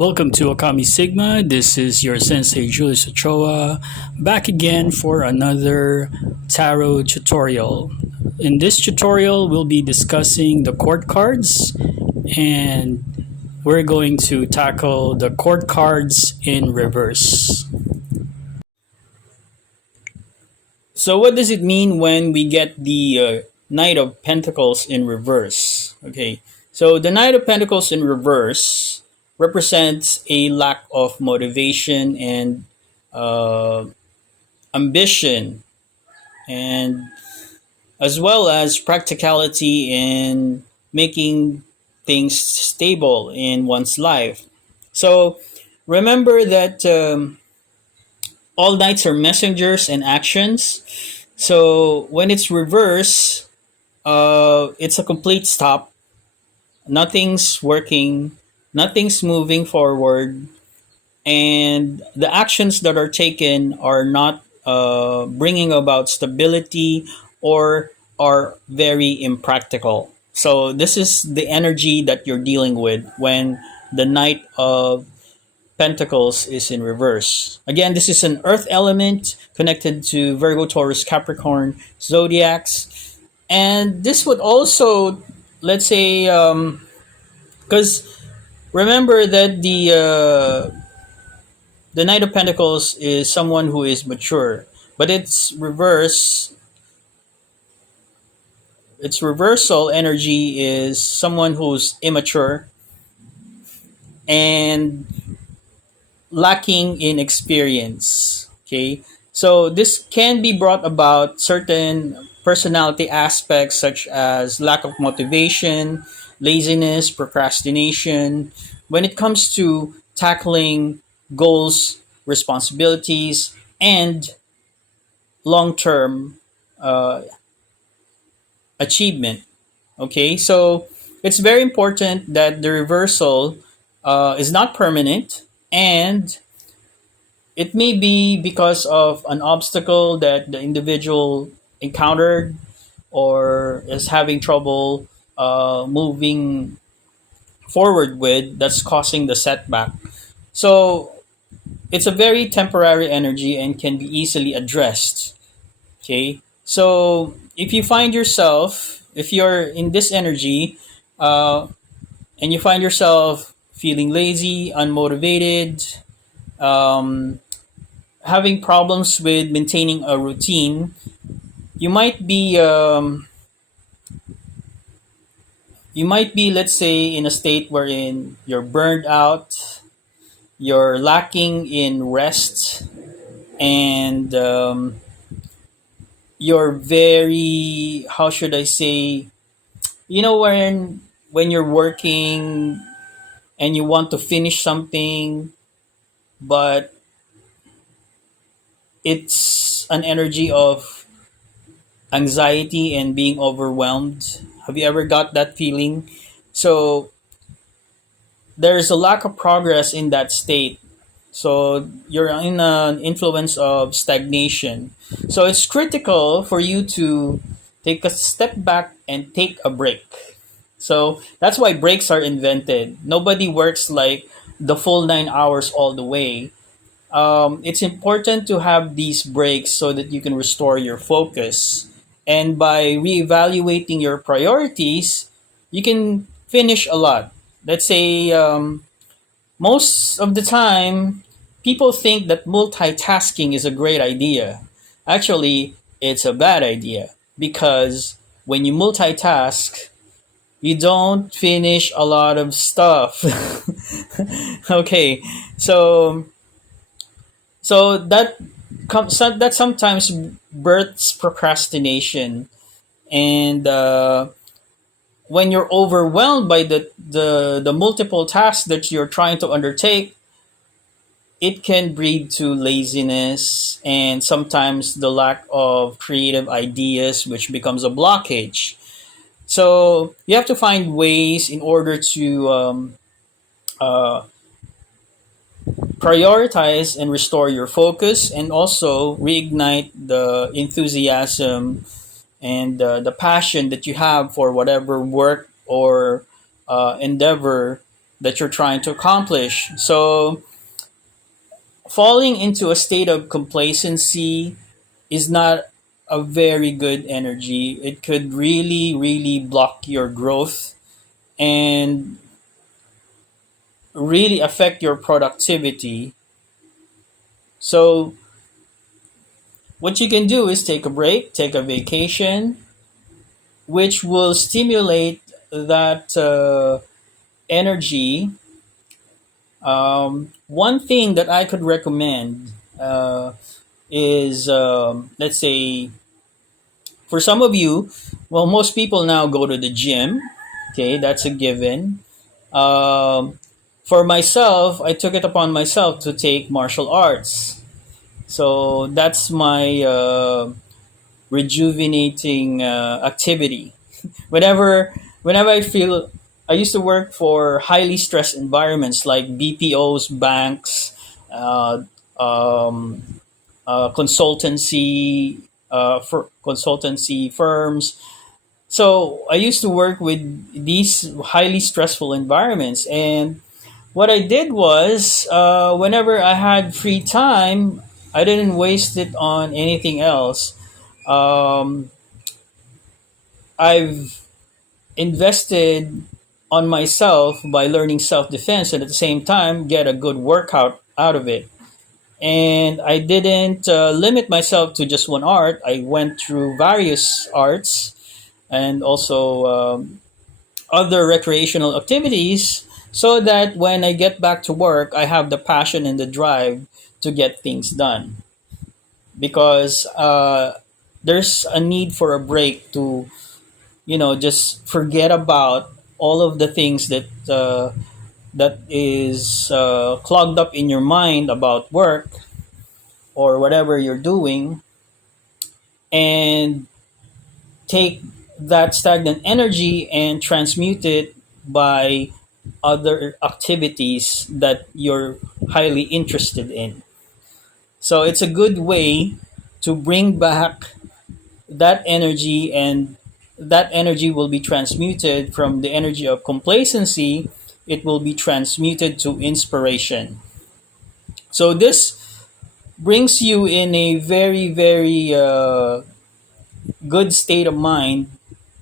Welcome to Ôkami Sigma. This is your sensei Julius Ochoa, back again for another tarot tutorial. In this tutorial, we'll be discussing the court cards, and we're going to tackle the court cards in reverse. So what does it mean when we get the Knight of Pentacles in reverse? Okay, so the Knight of Pentacles in reverse represents a lack of motivation and uh, ambition, and as well as practicality in making things stable in one's life. So remember that all knights are messengers and actions. So when it's reverse, it's a complete stop. Nothing's working, nothing's moving forward, and the actions that are taken are not bringing about stability or are very impractical. So this is the energy that you're dealing with when the Knight of Pentacles is in reverse. Again, this is an earth element connected to Virgo, Taurus, Capricorn zodiacs. And this would also, let's say, because remember that the Knight of Pentacles is someone who is mature, but its reversal energy is someone who's immature and lacking in experience. Okay, so this can be brought about certain personality aspects such as lack of motivation, laziness, procrastination when it comes to tackling goals, responsibilities, and long-term uh, achievement. Okay, so it's very important that the reversal is not permanent, and it may be because of an obstacle that the individual encountered or is having trouble moving forward with, that's causing the setback. So it's a very temporary energy and can be easily addressed. Okay, so if you're in this energy and you find yourself feeling lazy, unmotivated, um, having problems with maintaining a routine, you might be let's say in a state wherein you're burned out, you're lacking in rest, and you're very, how should I say, when you're working and you want to finish something, but it's an energy of anxiety and being overwhelmed. Have you ever got that feeling? So there's a lack of progress in that state. So you're in an influence of stagnation. So it's critical for you to take a step back and take a break. So that's why breaks are invented. Nobody works like the full 9 hours all the way. It's important to have these breaks so that you can restore your focus. And by reevaluating your priorities, you can finish a lot. Let's say most of the time, people think that multitasking is a great idea. Actually, it's a bad idea because when you multitask, you don't finish a lot of stuff. Okay, so that sometimes births procrastination, and when you're overwhelmed by the multiple tasks that you're trying to undertake, it can breed to laziness and sometimes the lack of creative ideas, which becomes a blockage. So you have to find ways in order to uh, prioritize and restore your focus, and also reignite the enthusiasm and the passion that you have for whatever work or endeavor that you're trying to accomplish. So, falling into a state of complacency is not a very good energy. It could really, really block your growth and really affect your productivity. So, what you can do is take a break, take a vacation, which will stimulate that energy. One thing that I could recommend is, let's say, for some of you, well, most people now go to the gym. Okay, that's a given. Um, for myself, I took it upon myself to take martial arts. So that's my rejuvenating activity. Whenever, whenever I feel, I used to work for highly stressed environments like BPOs, banks, uh, um, for consultancy firms. So I used to work with these highly stressful environments, and what I did was, whenever I had free time, I didn't waste it on anything else. Um, I've invested on myself by learning self defense, and at the same time get a good workout out of it. And I didn't limit myself to just one art. I went through various arts and also other recreational activities, so that when I get back to work, I have the passion and the drive to get things done. Because there's a need for a break to, just forget about all of the things that is clogged up in your mind about work or whatever you're doing, and take that stagnant energy and transmute it by other activities that you're highly interested in. So it's a good way to bring back that energy, and that energy will be transmuted from the energy of complacency. It will be transmuted to inspiration. So this brings you in a very, very good state of mind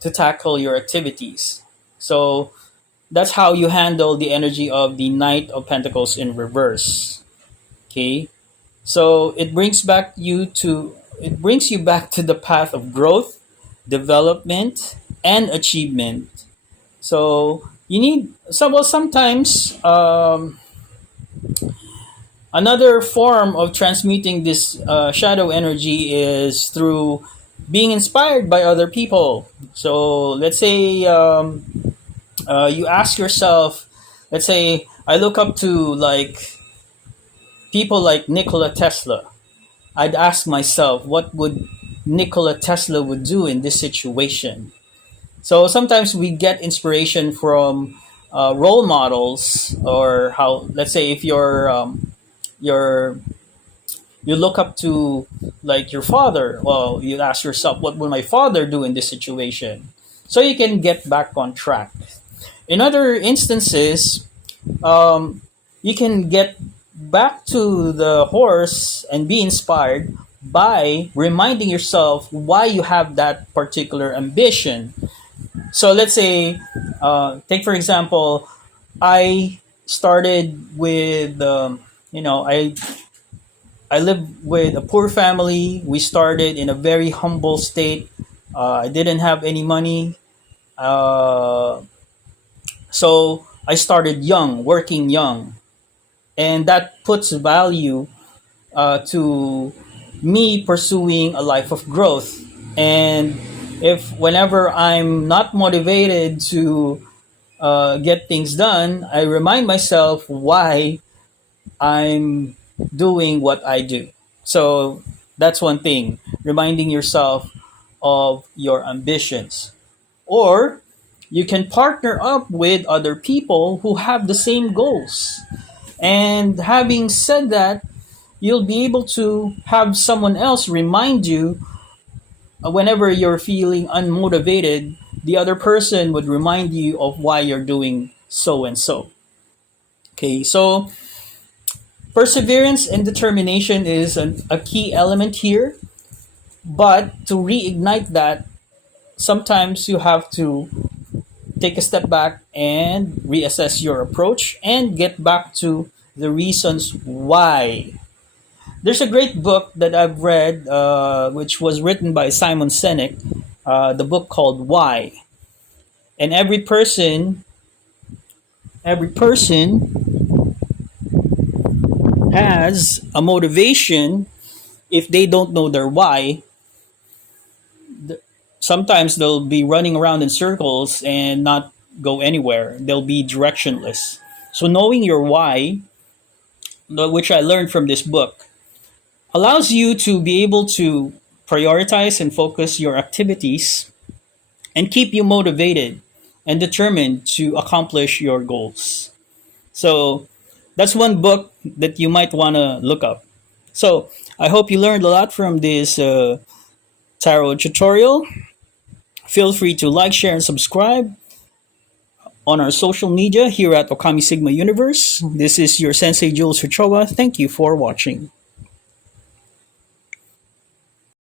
to tackle your activities. So that's how you handle the energy of the Knight of Pentacles in reverse. Okay, so it brings you back to the path of growth, development, and achievement. So you need, sometimes another form of transmuting this shadow energy is through being inspired by other people. So let's say you ask yourself, let's say I look up to like people like Nikola Tesla. I'd ask myself, what would Nikola Tesla would do in this situation? So sometimes we get inspiration from role models, or how, let's say if you're you look up to like your father. Well, you ask yourself, what would my father do in this situation? So you can get back on track. In other instances, um, you can get back to the horse and be inspired by reminding yourself why you have that particular ambition. So let's say, take for example, I started with, I live with a poor family. We started in a very humble state. I didn't have any money. Uh, so I started young, working young. And that puts value to me pursuing a life of growth. And if whenever I'm not motivated to get things done, I remind myself why I'm doing what I do. So that's one thing, reminding yourself of your ambitions. Or you can partner up with other people who have the same goals. And having said that, you'll be able to have someone else remind you whenever you're feeling unmotivated, the other person would remind you of why you're doing so and so. Okay, so perseverance and determination is a key element here, but to reignite that, sometimes you have to take a step back and reassess your approach and get back to the reasons why. There's a great book that I've read, which was written by Simon Sinek, the book called Why. And every person has a motivation. If they don't know their why, sometimes they'll be running around in circles and not go anywhere. They'll be directionless. So knowing your why, which I learned from this book, allows you to be able to prioritize and focus your activities and keep you motivated and determined to accomplish your goals. So that's one book that you might want to look up. So I hope you learned a lot from this tarot tutorial. Feel free to like, share, and subscribe on our social media here at Ôkami Sigma Universe. This is your Sensei Jules Huchoa. Thank you for watching.